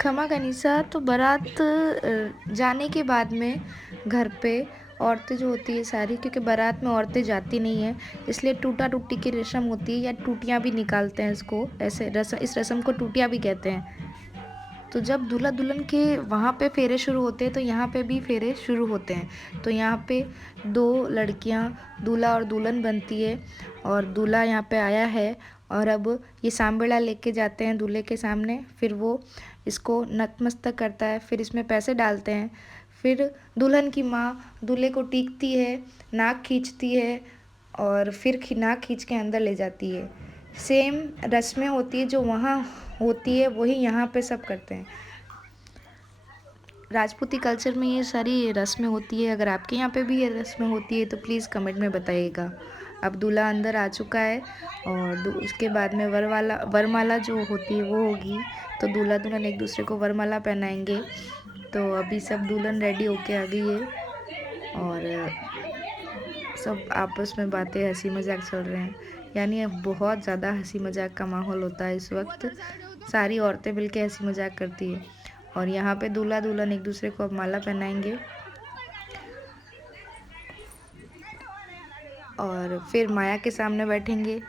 खमा गनीसा तो बारात जाने के बाद में घर पे औरतें जो होती है सारी, क्योंकि बारात में औरतें जाती नहीं हैं, इसलिए टूटा टूटी की रस्म होती है, या टूटियाँ भी निकालते हैं इसको, ऐसे रस्म, इस रस्म को टूटियाँ भी कहते हैं। तो जब दूल्हा दुल्हन के वहाँ पे फेरे शुरू होते हैं तो यहाँ पे भी फेरे शुरू होते हैं। तो यहाँ पे 2 लड़कियाँ दूल्हा और दुल्हन बनती है, और दूल्हा यहाँ पे आया है और अब ये सांबेड़ा लेके जाते हैं दूल्हे के सामने। फिर वो इसको नतमस्तक करता है, फिर इसमें पैसे डालते हैं। फिर दुल्हन की माँ दूल्हे को टीकती है, नाक खींचती है, और फिर नाक खींच के अंदर ले जाती है। सेम रस्में होती है जो वहाँ होती है, वही यहाँ पे सब करते हैं। राजपूती कल्चर में ये सारी रस्में होती है। अगर आपके यहाँ पे भी ये रस्में होती है तो प्लीज़ कमेंट में बताइएगा। अब दूल्हा अंदर आ चुका है, और उसके बाद में वरमाला जो होती है वो होगी। तो दूल्हा दुल्हन एक दूसरे को वरमाला पहनाएंगे। तो अभी सब दुल्हन रेडी होके आ गई है, और सब आपस में बातें, हंसी मजाक चल रहे हैं। यानी बहुत ज़्यादा हंसी मजाक का माहौल होता है इस वक्त। सारी औरतें मिलके हंसी मजाक करती है, और यहाँ पे दूल्हा दुल्हन एक दूसरे को अब माला पहनाएंगे, और फिर माया के सामने बैठेंगे।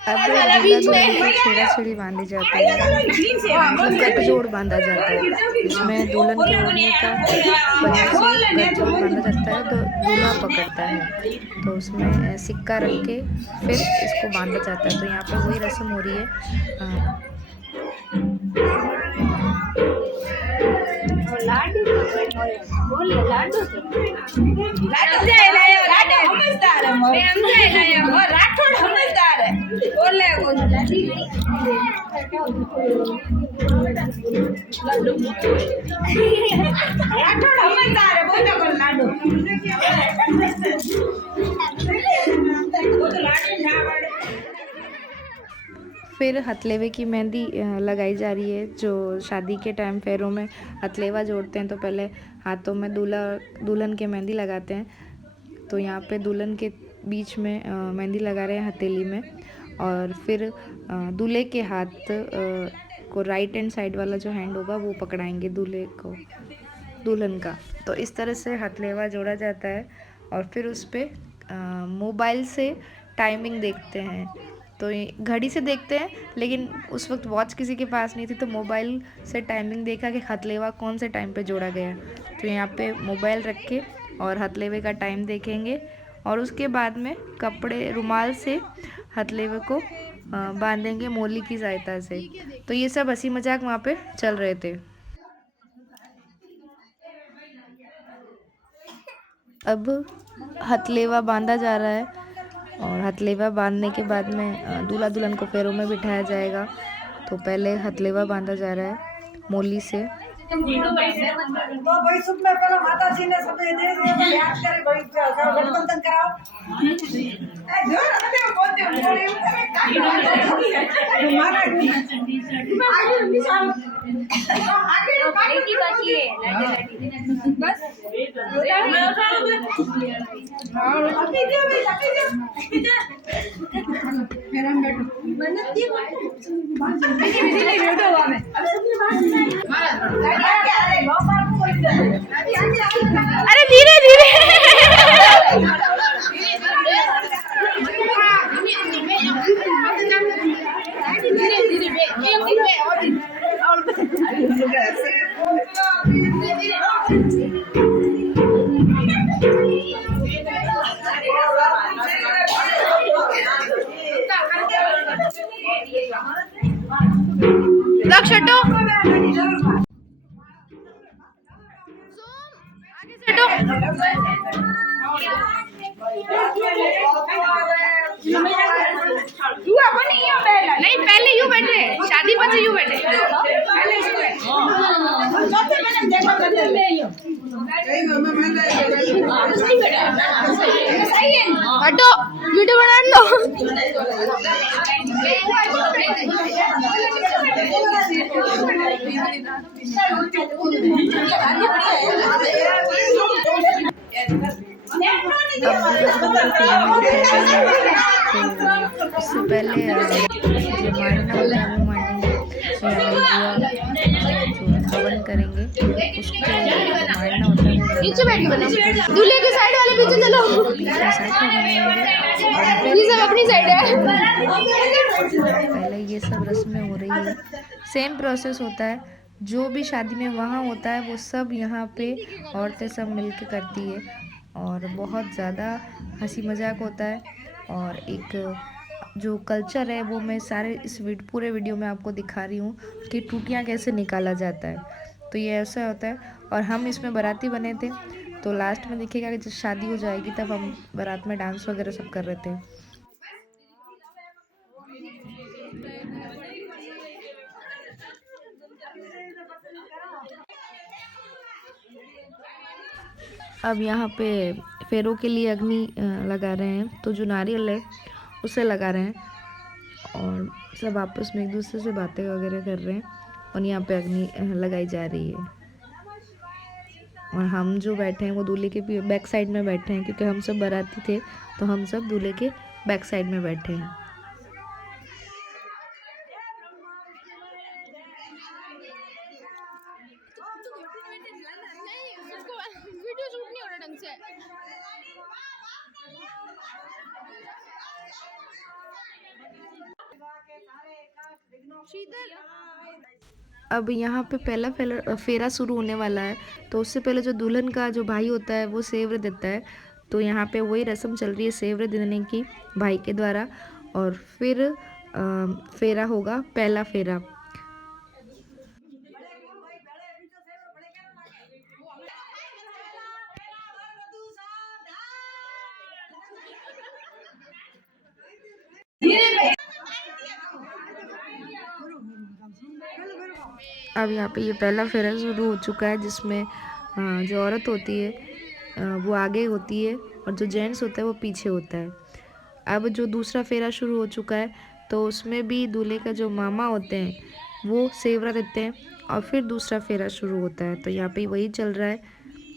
अब दूल्हा दुल्हन को छेड़ा छेड़ी बांधी जाती है, मतलब गठजोड़ बांधा जाता है। इसमें दुल्हन के ओढ़ने का पन्ने से गठजोड़ बांधा जाता है, तो दूल्हा पकड़ता है। तो उसमें सिक्का रख के फिर इसको बांधा जाता है। तो यहाँ पर वही रस्म हो रही है। फिर हथलेवे की मेहंदी लगाई जा रही है। जो शादी के टाइम फेरों में हथलेवा जोड़ते हैं तो पहले हाथों में दूल्हा दुल्हन के मेहंदी लगाते हैं। तो यहाँ पे दुल्हन के बीच में मेहंदी लगा रहे हैं हथेली में, और फिर दूल्हे के हाथ को राइट हैंड साइड वाला जो हैंड होगा वो पकड़ाएंगे दूल्हे को, दुल्हन का। तो इस तरह से हथलेवा जोड़ा जाता है, और फिर उस पर मोबाइल से टाइमिंग देखते हैं। तो घड़ी से देखते हैं, लेकिन उस वक्त वॉच किसी के पास नहीं थी, तो मोबाइल से टाइमिंग देखा कि हथलेवा कौन से टाइम पे जोड़ा गया। तो यहाँ पे मोबाइल रख के और हथलेवे का टाइम देखेंगे, और उसके बाद में कपड़े रुमाल से हथलेवे को बांधेंगे मोली की सहायता से। तो ये सब हंसी मजाक वहाँ पे चल रहे थे। अब हथलेवा बांधा जा रहा है, और हथलेवा बांधने के बाद में दूल्हा दुल्हन को फेरों में बिठाया जाएगा। तो पहले हथलेवा बांधा जा रहा है मोली से। तो भाई सुख में पहले माता जी ने सब दे दिया, याद करे भाई गठबंधन कराओ। जो रहते हैं बोलते हैं बोले मारा आगे निशान आगे आगे की बाकी है बस अभी दे मेरा बेटा मन्नत दी बेटा हुआ मैं अरे धीरे धीरे छोटो नहीं पहले यू बैठे शादी પછી यू बैठे हटो वीडियो बना लो उससे पहले जो मांडना होता है वो मांडेंगे। तो यहाँ मेरी बुआ जो हवन करेंगे उसको मांडना होता है वो पीछे बैठ के दूल्हे के साइड वाले पीछे चलो पीछे साइड में ये सब अपनी साइड है। पहले ये सब रस्में हो रही है, सेम प्रोसेस होता है जो भी शादी में वहाँ होता है वो सब यहाँ पे औरतें सब मिलके करती है और बहुत ज़्यादा हंसी मजाक होता है। और एक जो कल्चर है वो मैं सारे इस पूरे वीडियो में आपको दिखा रही हूँ कि टूटियाँ कैसे निकाला जाता है। तो ये ऐसा होता है और हम इसमें बाराती बने थे। तो लास्ट में देखिएगा कि जब शादी हो जाएगी तब हम बारात में डांस वगैरह सब कर रहे थे। अब यहाँ पे फेरों के लिए अग्नि लगा रहे हैं, तो जो नारियल है उसे लगा रहे हैं और सब आपस में एक दूसरे से बातें वगैरह कर रहे हैं और यहाँ पे अग्नि लगाई जा रही है। और हम जो बैठे हैं वो दूल्हे के बैक साइड में बैठे हैं क्योंकि हम सब बाराती थे, तो हम सब दूल्हे के बैक साइड में बैठे हैं। अब यहाँ पे पहला फेरा शुरू होने वाला है, तो उससे पहले जो दुल्हन का जो भाई होता है वो सेवरे देता है। तो यहाँ पे वही रस्म चल रही है सेवरे देने की भाई के द्वारा। और फिर फेरा होगा, पहला फेरा। अब यहाँ पे ये पहला फेरा शुरू हो चुका है जिसमें जो औरत होती है वो आगे होती है और जो जेंट्स होता है वो पीछे होता है। अब जो दूसरा फेरा शुरू हो चुका है तो उसमें भी दूल्हे का जो मामा होते हैं वो सेवरा देते हैं और फिर दूसरा फेरा शुरू होता है। तो यहाँ पे वही चल रहा है,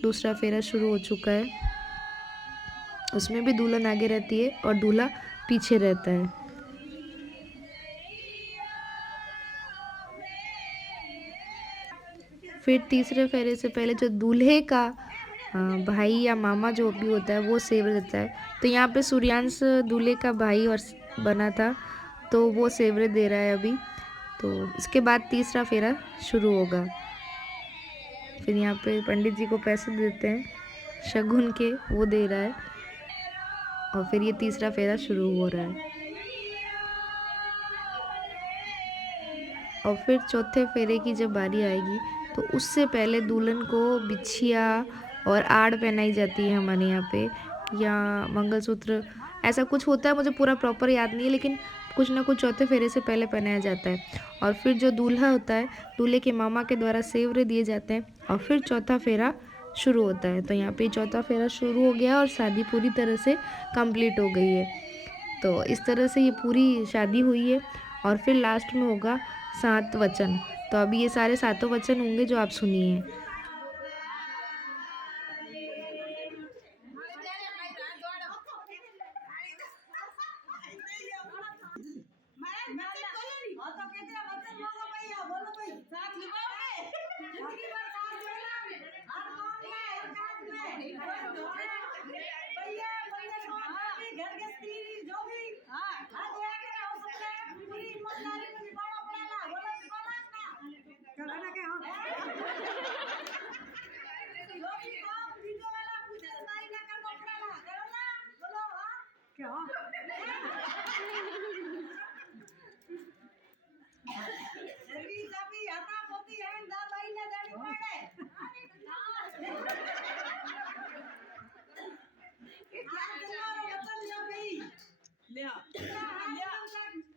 दूसरा फेरा शुरू हो चुका है। उसमें भी दुल्हन आगे रहती है और दूल्हा पीछे रहता है। फिर तीसरे फेरे से पहले जो दूल्हे का भाई या मामा जो भी होता है वो सेवरे देता है। तो यहाँ पे सूर्यांश दूल्हे का भाई और बना था तो वो सेवरे दे रहा है अभी। तो इसके बाद तीसरा फेरा शुरू होगा। फिर यहाँ पे पंडित जी को पैसे देते हैं शगुन के, वो दे रहा है और फिर ये तीसरा फेरा शुरू हो रहा है। और फिर चौथे फेरे की जब बारी आएगी तो उससे पहले दुल्हन को बिछिया और आड़ पहनाई जाती है हमारे यहाँ पे, या मंगलसूत्र ऐसा कुछ होता है, मुझे पूरा प्रॉपर याद नहीं है, लेकिन कुछ ना कुछ चौथे फेरे से पहले पहनाया जाता है। और फिर जो दूल्हा होता है दूल्हे के मामा के द्वारा सेवरे दिए जाते हैं और फिर चौथा फेरा शुरू होता है। तो यहाँ पे चौथा फेरा शुरू हो गया और शादी पूरी तरह से कंप्लीट हो गई है। तो इस तरह से ये पूरी शादी हुई है। और फिर लास्ट में होगा 7 वचन। तो अभी ये सारे 7 वचन होंगे जो आप सुनिए।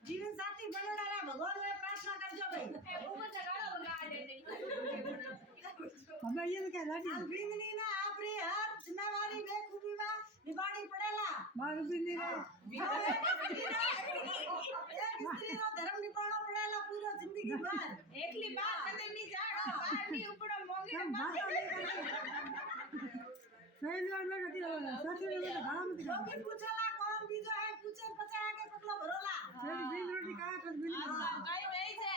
जीवन साथी बनोड़ा रे भगवान में प्रार्थना करजो भाई हमें ये क्या लाठी बिंदनी ना आपरी हर जिम्मेवारी बेखूबी में निभानी पड़ेला मारू बिंदनी रे एक स्त्री नो धर्म निभाना पड़ेला पूरा जिंदगी भर एकली बात कदे नहीं जानो बाहर नहीं उपड़ा मोंगे सही बात नहीं होती साथी ने गाना मत गा लोग पूछला कौन बीजो है पूछे पचा के पतला भरोला मेरी बीज रोटी का कर बिन काई नहीं छे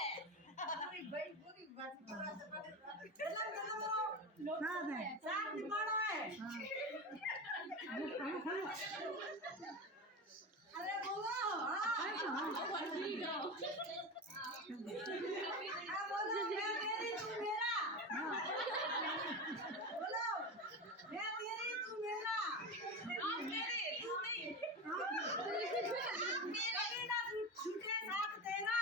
पूरी भाई पूरी बात चलो लोग साथ निभाना है अरे बोलो हां बोलो मैं तेरी तू मेरा बोलो मैं तेरी तू मेरा आप मेरे तू नहीं आप मेरे ना छूटे साथ तेरा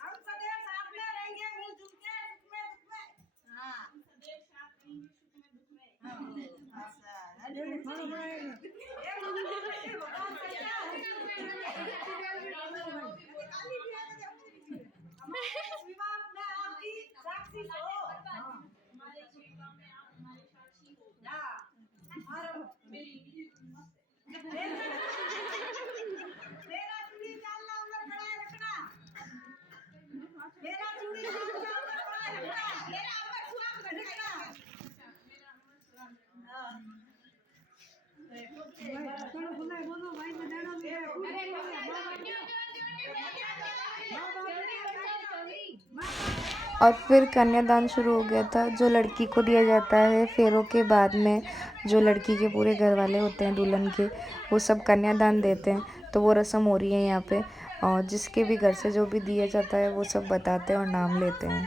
हम सदैव साथ में रहेंगे मिलजुल के सुख में दुख में हां सदैव साथ रहेंगे सुख में दुख में हां अच्छा अरे खाना बनाएगा विवाह में आपकी साक्षी हो हमारे विवाह में आप हमारे साक्षी हो हां और मेरी मेरा चूड़ी चालना उम्र खड़ा रखना मेरा चूड़ी चालना उम्र खड़ा रखना मेरा अमर सुहाग रखना मेरा अमर सुहाग हां चलो सुनाई बोलो भाई में देना भी है और फिर कन्यादान शुरू हो गया था, जो लड़की को दिया जाता है। फेरों के बाद में जो लड़की के पूरे घर वाले होते हैं दुल्हन के, वो सब कन्यादान देते हैं। तो वो रस्म हो रही है यहाँ पे, और जिसके भी घर से जो भी दिया जाता है वो सब बताते हैं और नाम लेते हैं।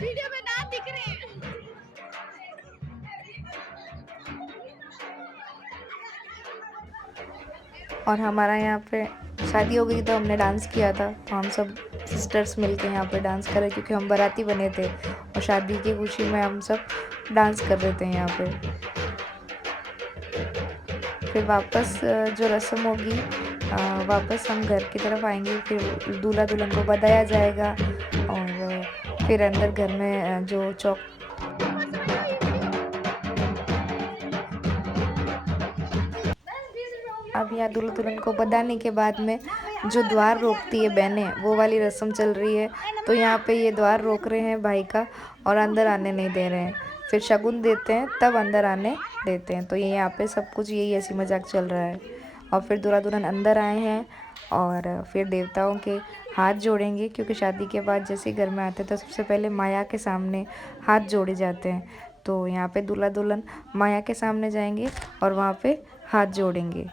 वीडियो में ना दिख रहे हैं। और हमारा यहाँ पे शादी हो गई तो हमने डांस किया था। तो हम सब सिस्टर्स मिलके यहाँ पे डांस कर रहे, क्योंकि हम बाराती बने थे और शादी की खुशी में हम सब डांस कर रहे थे यहाँ पे। फिर वापस जो रस्म होगी, वापस हम घर की तरफ आएंगे। फिर दूल्हा दुल्हन को बताया जाएगा और फिर अंदर घर में जो चौक अब यहाँ दूल्हा दुल्हन को बधाने के बाद में जो द्वार रोकती है बहनें, वो वाली रस्म चल रही है। तो यहाँ पे ये द्वार रोक रहे हैं भाई का और अंदर आने नहीं दे रहे हैं। फिर शगुन देते हैं तब अंदर आने देते हैं। तो ये यहाँ पे सब कुछ यही हंसी मजाक चल रहा है। और फिर दूल्हा दुल्हन अंदर आए हैं और फिर देवताओं के हाथ जोड़ेंगे, क्योंकि शादी के बाद जैसे घर में आते हैं तो सबसे पहले माया के सामने हाथ जोड़े जाते हैं। तो यहाँ पे दूल्हा दुल्हन माया के सामने जाएंगे और वहाँ पे हाथ जोड़ेंगे।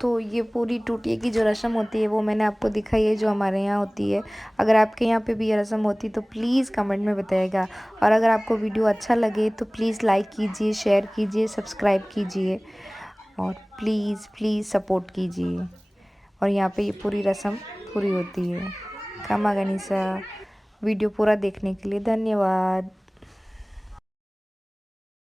तो ये पूरी टूटिए की जो रस्म होती है वो मैंने आपको दिखाई है, जो हमारे यहाँ होती है। अगर आपके यहाँ पे भी ये रस्म होती तो प्लीज़ कमेंट में बताइएगा। और अगर आपको वीडियो अच्छा लगे तो प्लीज़ लाइक कीजिए, शेयर कीजिए, सब्सक्राइब कीजिए और प्लीज़ सपोर्ट कीजिए। और यहाँ पे ये पूरी रस्म पूरी होती है। खमा गनीसा। वीडियो पूरा देखने के लिए धन्यवाद।